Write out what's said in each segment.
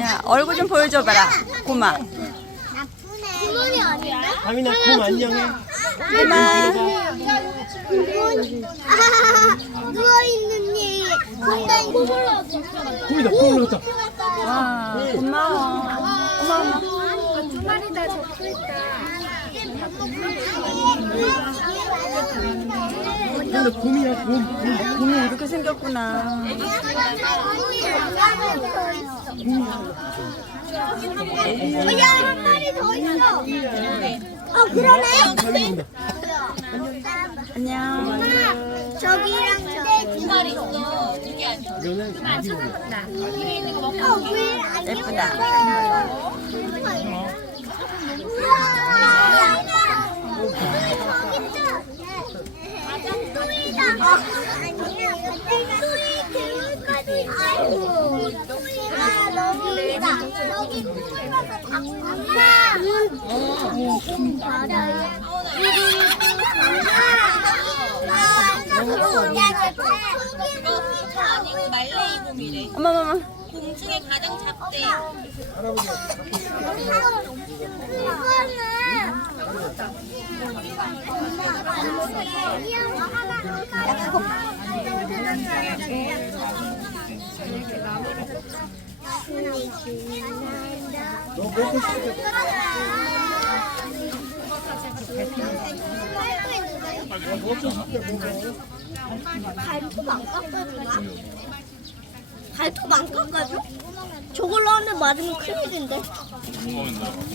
야, 얼굴 좀 보여줘봐라. 고마. 구몬이 아니야? 다민아 곰 안녕해. 고마. 누워있는 이 공간이 곰이다 곰 올라갔다. 와, 고마워. 고마워. 두 마리 다 적고 있다. 근데 곰이야 곰이 이렇게 생겼구나. 야, 한 마리 더 있어. 그러네. 안녕. 저기랑 두 마리 있어. 이거는 예쁘다. 아니고 말레이 곰이래. 어머머머. 곰 중에 가장 작대. 너 먹고 싶어. 발톱 안 깎아주나? 발톱 안 깎아줘? 저걸로 한대 맞으면 큰일인데.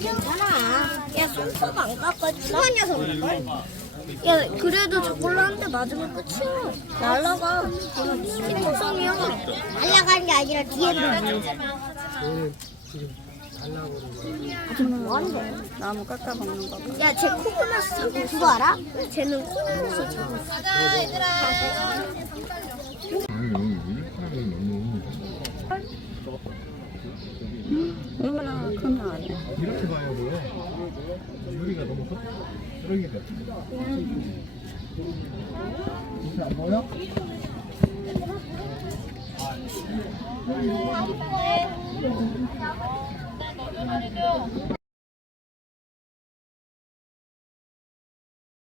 괜찮아. 야, 손톱 안 깎아줘. 순한 녀석일걸? 야, 그래도 저걸로 한 대 맞으면 끝이야. 날라가. 특성이야. 날라가는 게 아니라 뒤에 얘는 지금 달라고 뭐한대? 나무 깎아 먹는 거 봐. 야, 쟤 코코넛 잡고 그거 알아? 쟤는 코코넛을 잡고. 가자, 얘들아. 얼마나 큰 알이야. 이렇게 봐야 보여. 유리가 너무 쓰레기 같아. 이렇게 안 보여?